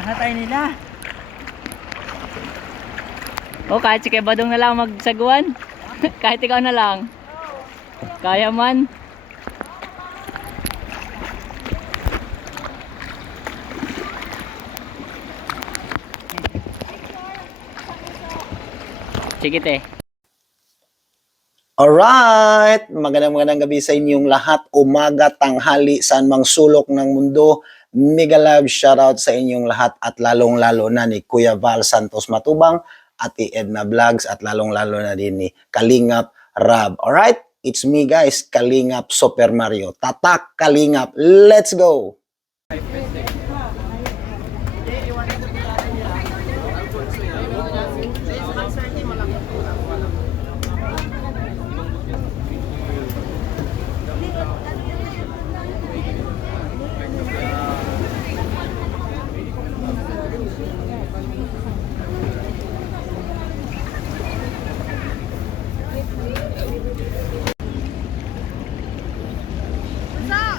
Kahatay nila. O kahit si Kebadong na lang magsagwan. Kahit ikaw na lang. Kaya man. Sige te. Alright, magandang gabi sa inyong lahat, umaga, tanghali, saan mang sulok ng mundo. Mega love shoutout sa inyong lahat at lalong-lalo na ni Kuya Val Santos Matubang, Ate Edna Vlogs at lalong-lalo na din ni Kalingap Rab. Alright, it's me guys, Kalingap Super Mario. Tatak Kalingap, let's go!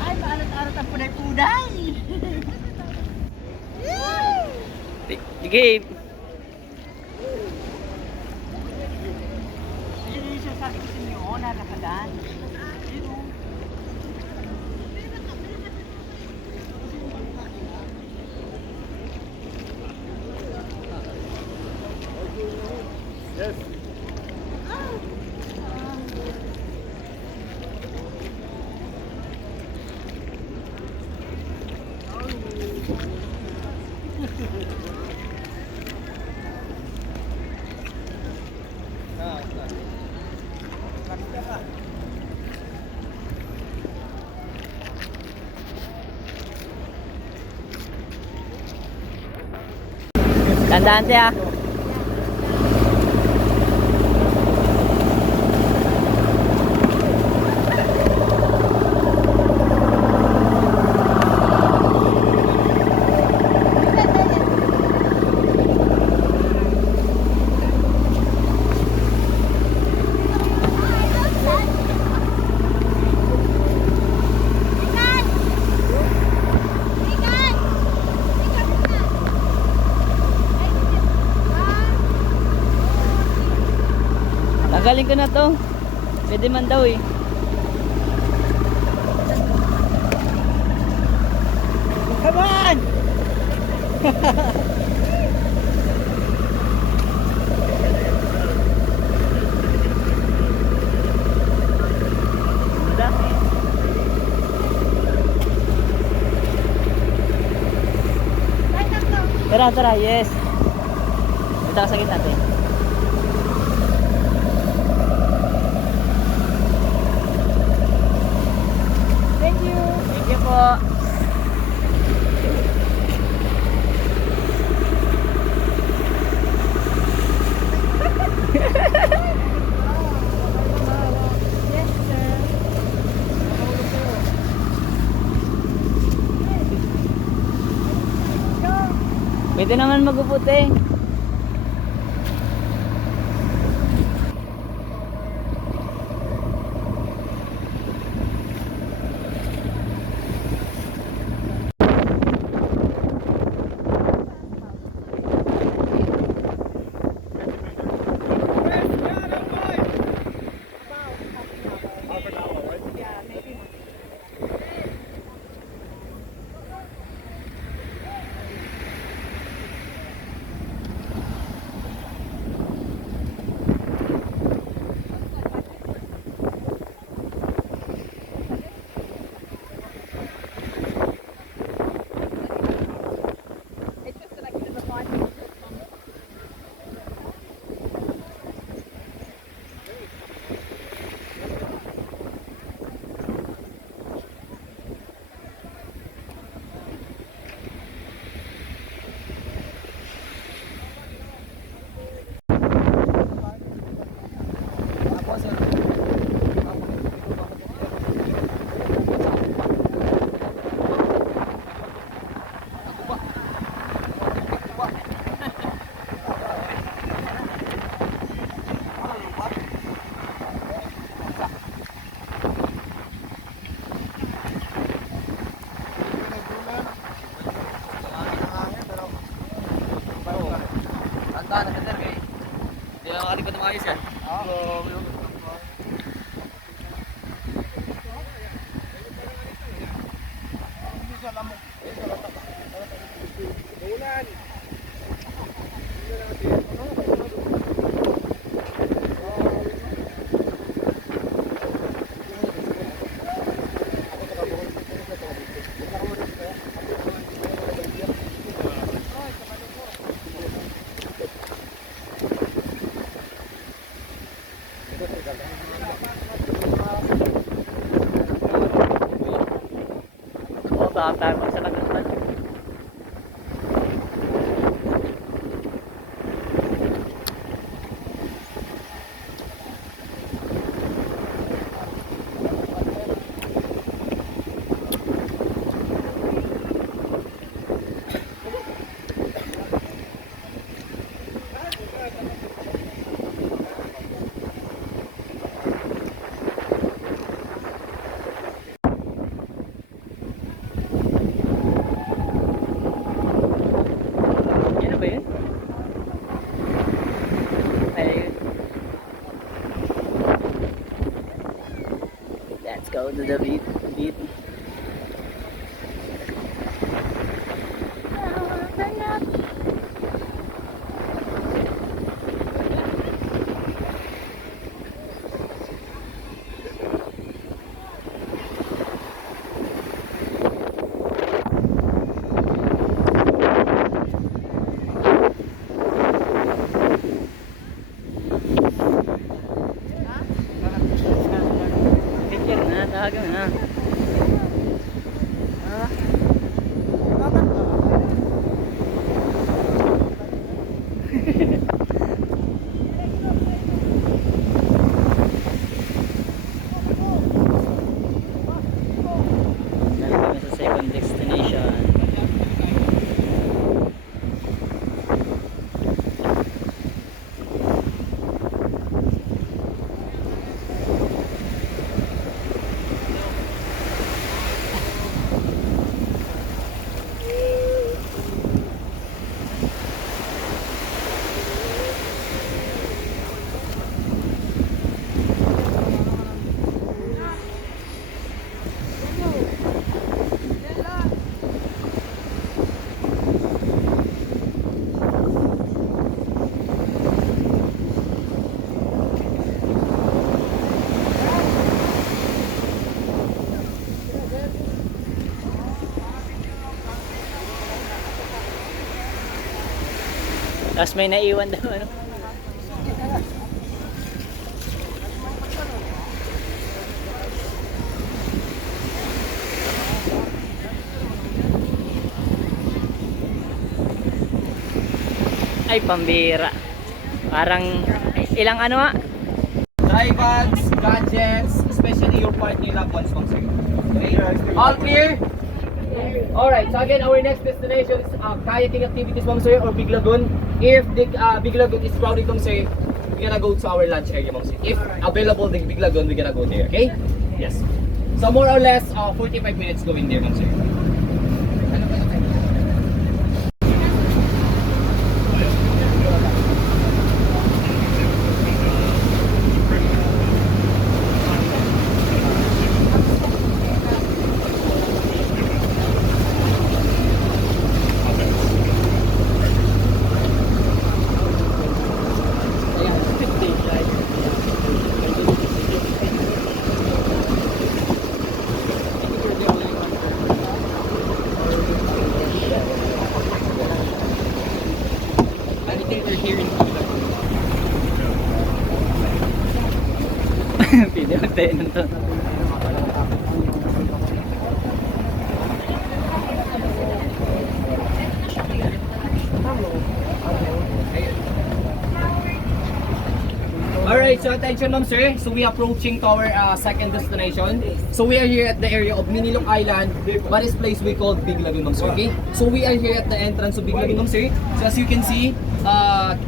Ay, maalat-alat ang punay-punay. Sige. Yun yung sasabi ko sa inyo, narakadan. Tandaan te ah. Tanggalin ko na to. Pwede man daw eh. Come on! Tara, tara, yes. Ito ka sa gitna natin. Thank you. Thank you po. Yes, sir. Pwede naman mag-upot eh. ayos yan. Oo, baka tayo magsalagan. Yan na ba yun? Ayun. Let's go to the beat. Picture na, tawagan na. Dahil kami sa second destination. Tapos may naiwan daw ano. Ay, pambira. Parang ilang ano ah? Dry bags, gadgets, especially your partner loved ones, ma'am, sir. Okay? All clear? Alright, so again, our next destination is kayaking activities, ma'am, sir, or Big Lagoon. If the Big Lagoon is crowded, ma'am, sir, we're gonna go to our lunch area, ma'am, sir. If available, the Big Lagoon, we're gonna go there, okay? Yes. So more or less, 45 minutes going there, ma'am, sir. Video tayo nito. Alright, so attention, ma'am, sir. So we are approaching to our second destination. So we are here at the area of Minilong Island, but this place we call Big Lagoon, ma'am, sir. Okay? So we are here at the entrance of Big Lagoon, ma'am, sir. So as you can see,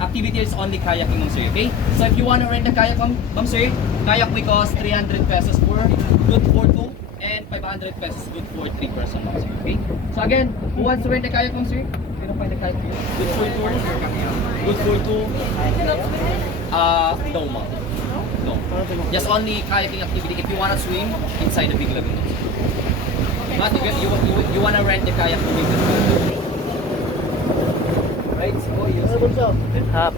activity is only kayaking, ma'am, sir. Okay? So if you want to rent a kayak, ma'am, sir, kayak will cost 300 pesos for good for 2 and 500 pesos good for 3 person, ma'am, sir. Okay? So again, who wants to rent a kayak, ma'am, sir? Can you find a kayak here? Good for 2. good for two. No, ma'am. No. Just only kayaking activity. If you wanna swim inside the big lagoon. But you wanna rent the kayak to big lagoon. Right? So, use Hap.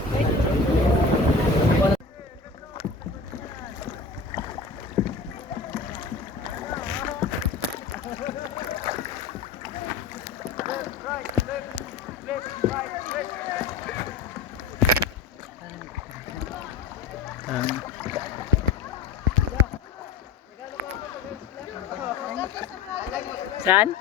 Saan?